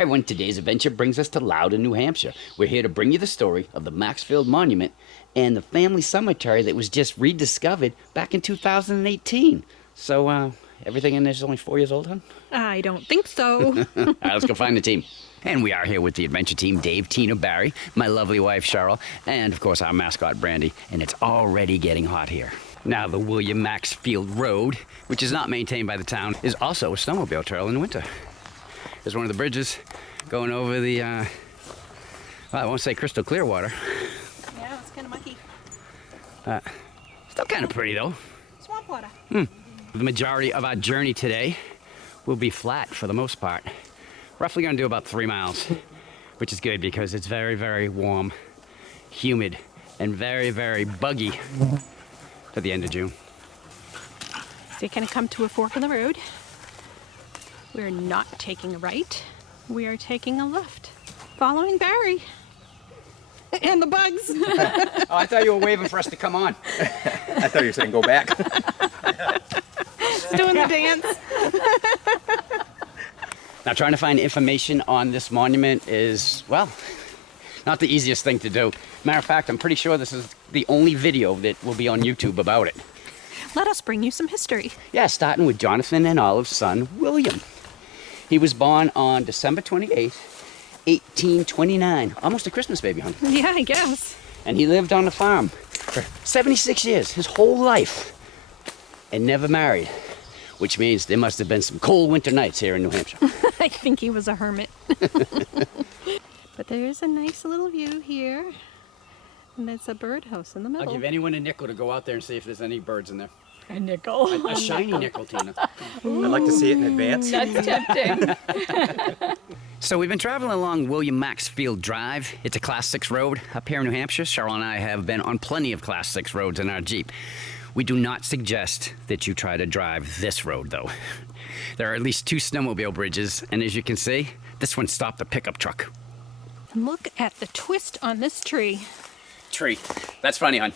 Hey everyone, today's adventure brings us to Loudon, New Hampshire. We're here to bring you the story of the Maxfield Monument and the family cemetery that was just rediscovered back in 2018. So, everything in there is only 4 years old, hon? I don't think so. All right, let's go find the team. And we are here with the adventure team, Dave, Tina, Barry, my lovely wife, Cheryl, and of course our mascot, Brandy. And it's already getting hot here. Now, the William Maxfield Road, which is not maintained by the town, is also a snowmobile trail in the winter. There's one of the bridges going over the, well, I won't say crystal clear water. Yeah, it's kind of mucky. Still kind of pretty, though. Swamp water. The majority of our journey today will be flat for the most part. Roughly going to do about 3 miles, which is good because it's very, very warm, humid, and very, very buggy to the end of June. So you're going to come to a fork in the road. We're not taking a right. We are taking a left, following Barry. And the bugs. Oh, I thought you were waving for us to come on. I thought you were saying go back. Doing the dance. Now, trying to find information on this monument is, well, not the easiest thing to do. Matter of fact, I'm pretty sure this is the only video that will be on YouTube about it. Let us bring you some history. Yeah, starting with Jonathan and Olive's son, William. He was born on December 28th, 1829. Almost a Christmas baby, honey. Yeah, I guess. And he lived on the farm for 76 years, his whole life, and never married, which means there must have been some cold winter nights here in New Hampshire. I think he was a hermit. But there is a nice little view here. And there's a birdhouse in the middle. I'll give anyone a nickel to go out there and see if there's any birds in there. A nickel. A shiny nickel, Tina. I'd like to see it in advance. That's tempting. So we've been traveling along William Maxfield Drive. It's a Class 6 road up here in New Hampshire. Cheryl and I have been on plenty of Class 6 roads in our Jeep. We do not suggest that you try to drive this road, though. There are at least 2 snowmobile bridges, and as you can see, this one stopped a pickup truck. Look at the twist on this tree. Tree. That's funny, hon.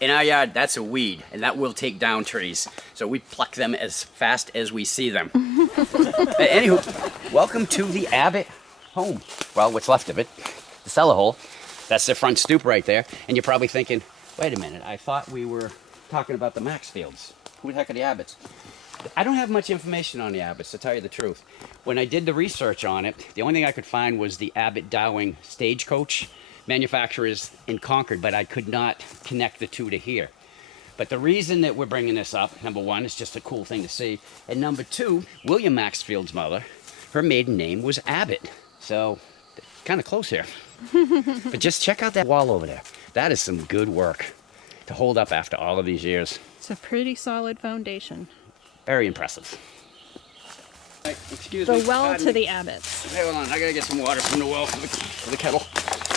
In our yard, that's a weed, and that will take down trees. So we pluck them as fast as we see them. Anywho, welcome to the Abbott Home. Well, what's left of it. The cellar hole. That's the front stoop right there. And you're probably thinking, wait a minute, I thought we were talking about the Maxfields. Who the heck are the Abbotts? I don't have much information on the Abbotts, to tell you the truth. When I did the research on it, the only thing I could find was the Abbott Dowling stagecoach manufacturers in Concord, but I could not connect the two to here. But the reason that we're bringing this up, number one, it's just a cool thing to see. And number two, William Maxfield's mother, her maiden name was Abbott. So, kind of close here. But just check out that wall over there. That is some good work to hold up after all of these years. It's a pretty solid foundation. Very impressive. Right, excuse me. The well pardon to me. the Abbotts. Hey, hold on, I gotta get some water from the well for the kettle.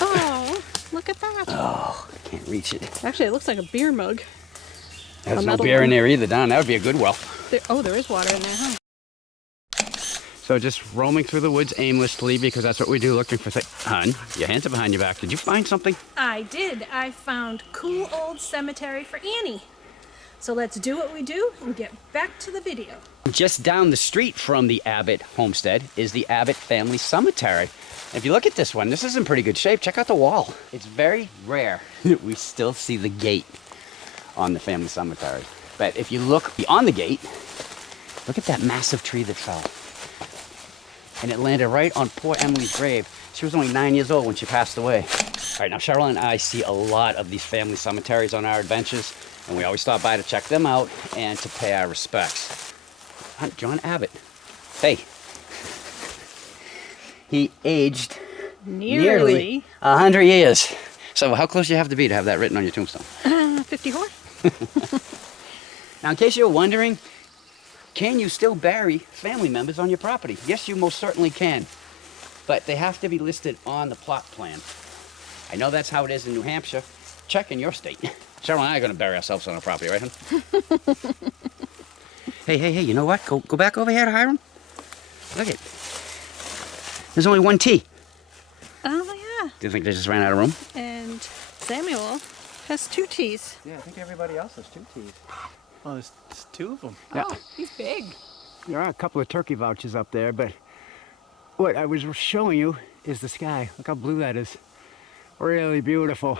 Oh, look at that. Oh, I can't reach it. Actually, it looks like a beer mug. There's A no metal beer in one. there either, Don. That would be a good well. There is water in there, huh? So just roaming through the woods aimlessly, because that's what we do, looking for things. Hun, your hands are behind your back. Did you find something? I did. I found cool old cemetery for Annie. So let's do what we do and get back to the video. Just down the street from the Abbott homestead is the Abbott Family Cemetery. If you look at this one, this is in pretty good shape. Check out the wall. It's very rare that we still see the gate on the family cemetery. But if you look beyond the gate, look at that massive tree that fell. And it landed right on poor Emily's grave. She was only 9 years old when she passed away. All right, now Cheryl and I see a lot of these family cemeteries on our adventures, and we always stop by to check them out and to pay our respects. John Abbott. Hey. He aged nearly 100 years. So how close do you have to be to have that written on your tombstone? 54. Now, in case you're wondering, can you still bury family members on your property? Yes, you most certainly can. But they have to be listed on the plot plan. I know that's how it is in New Hampshire. Check in your state. Cheryl and I are going to bury ourselves on our property, right, hon? Hey, you know what? Go back over here to Hiram. Look it. There's only one T. Oh, yeah. Do you think they just ran out of room? And Samuel has 2 T's. Yeah, I think everybody else has 2 T's. Oh, there's 2 of them. Yeah. Oh, he's big. There are a couple of turkey vouchers up there, but what I was showing you is the sky. Look how blue that is. Really beautiful.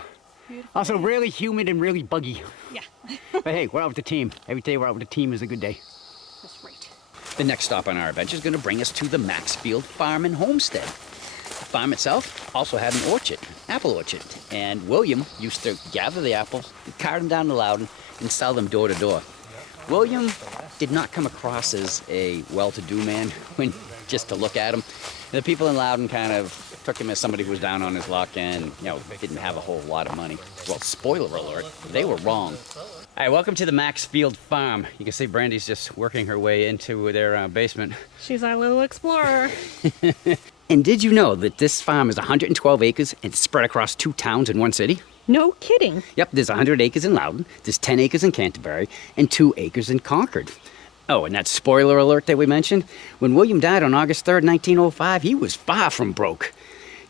Also really humid and really buggy. Yeah. But hey, we're out with the team. Every day we're out with the team is a good day. That's right. The next stop on our adventure is going to bring us to the Maxfield Farm and Homestead. The farm itself also had an orchard, apple orchard, and William used to gather the apples, cart them down to Loudon, and sell them door to door. William did not come across as a well-to-do man when just to look at him. The people in Loudon kind of took him as somebody who was down on his luck and, didn't have a whole lot of money. Well, spoiler alert, they were wrong. All right, welcome to the Maxfield Farm. You can see Brandy's just working her way into their basement. She's our little explorer. And did you know that this farm is 112 acres and spread across 2 towns in one city? No kidding. Yep, there's 100 acres in Loudon, there's 10 acres in Canterbury, and 2 acres in Concord. Oh, and that spoiler alert that we mentioned, when William died on August 3rd, 1905, he was far from broke.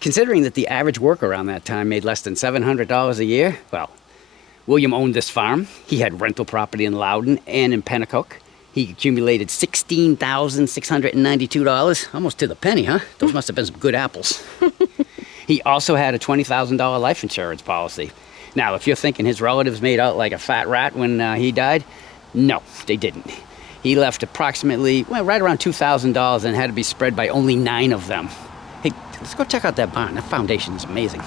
Considering that the average worker around that time made less than $700 a year, well, William owned this farm. He had rental property in Loudon and in Pennacook. He accumulated $16,692, almost to the penny, huh? Those must have been some good apples. He also had a $20,000 life insurance policy. Now, if you're thinking his relatives made out like a fat rat when he died, no, they didn't. He left approximately, right around $2,000 and had to be spread by only 9 of them. Hey, let's go check out that barn. That foundation is amazing.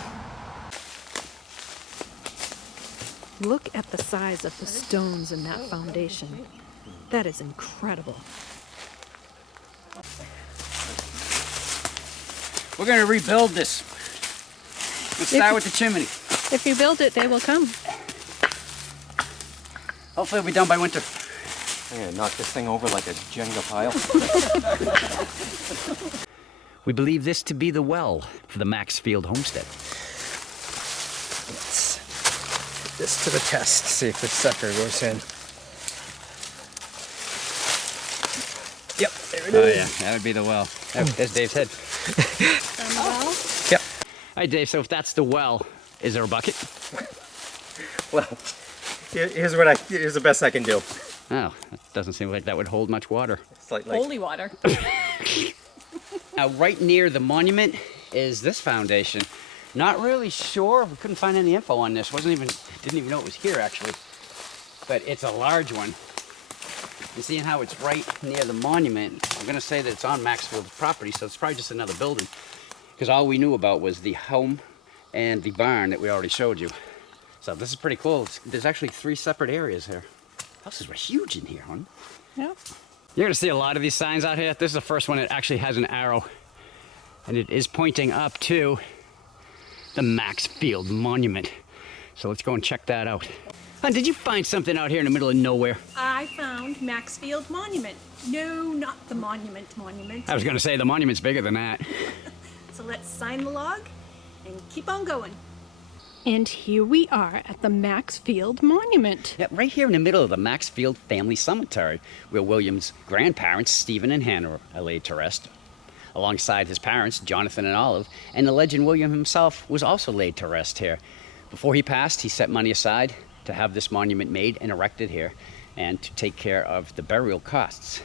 Look at the size of the stones in that foundation. That is incredible. We're going to rebuild this. Let's start with the chimney. If you build it, they will come. Hopefully it'll be done by winter. I'm gonna knock this thing over like a Jenga pile. We believe this to be the well for the Maxfield homestead. Let's put this to the test, see if this sucker goes in. Yep, there it is. Oh yeah, that would be the well. There's Dave's head. Well, Yep. All right, Dave, so if that's the well, is there a bucket? Well, here's the best I can do. Oh, that doesn't seem like that would hold much water. It's like holy water. Now, right near the monument is this foundation. Not really sure. We couldn't find any info on this. Didn't even know it was here, actually. But it's a large one. And seeing how it's right near the monument, I'm going to say that it's on Maxfield's property, so it's probably just another building. Because all we knew about was the home and the barn that we already showed you. So this is pretty cool. There's actually 3 separate areas here. Houses were huge in here, hon. Yep. You're going to see a lot of these signs out here. This is the first one that actually has an arrow. And it is pointing up to the Maxfield Monument. So let's go and check that out. Hon, did you find something out here in the middle of nowhere? I found Maxfield Monument. No, not the monument. I was going to say the monument's bigger than that. So let's sign the log and keep on going. And here we are at the Maxfield Monument. Yeah, right here in the middle of the Maxfield Family Cemetery, where William's grandparents, Stephen and Hannah, are laid to rest. Alongside his parents, Jonathan and Olive, and the legend William himself was also laid to rest here. Before he passed, he set money aside to have this monument made and erected here, and to take care of the burial costs.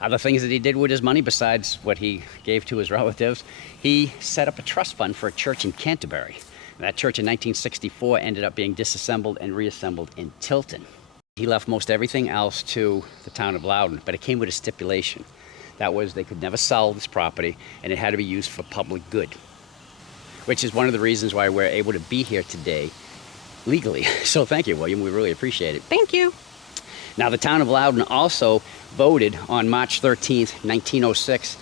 Other things that he did with his money, besides what he gave to his relatives, he set up a trust fund for a church in Canterbury. That church in 1964 ended up being disassembled and reassembled in Tilton. He left most everything else to the town of Loudon, but it came with a stipulation. That was they could never sell this property, and it had to be used for public good, which is one of the reasons why we're able to be here today legally. So thank you, William. We really appreciate it. Thank you. Now, the town of Loudon also voted on March 13th, 1906,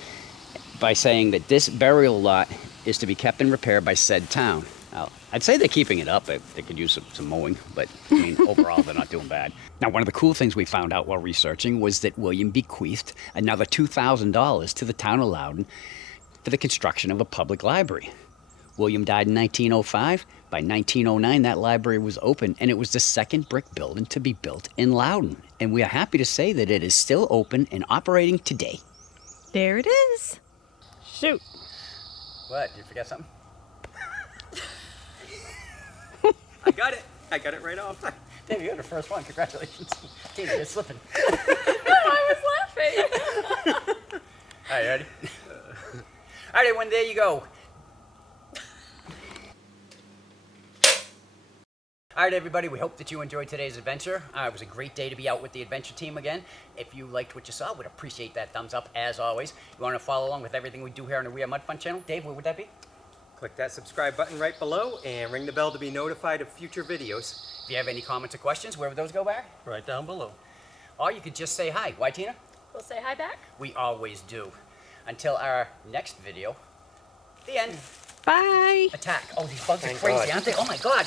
by saying that this burial lot is to be kept in repair by said town. Now, I'd say they're keeping it up. They could use some mowing, but I mean, overall, they're not doing bad. Now, one of the cool things we found out while researching was that William bequeathed another $2,000 to the town of Loudon for the construction of a public library. William died in 1905. By 1909, that library was open, and it was the second brick building to be built in Loudon. And we are happy to say that it is still open and operating today. There it is. Shoot. What? Did you forget something? I got it. I got it right off. Dave, you're the first one. Congratulations. Dave, you're slipping. I was laughing. All right, ready? All right, everyone, there you go. All right, everybody, we hope that you enjoyed today's adventure. It was a great day to be out with the adventure team again. If you liked what you saw, we'd appreciate that thumbs up, as always. You want to follow along with everything we do here on the We Are Mud Fun channel? Dave, where would that be? Click that subscribe button right below and ring the bell to be notified of future videos. If you have any comments or questions, where would those go, Barry? Right down below. Or you could just say hi. Why, Tina? We'll say hi back. We always do. Until our next video, the end. Bye. Attack. Oh, these bugs Thank are crazy, God. aren't they? Oh, my God.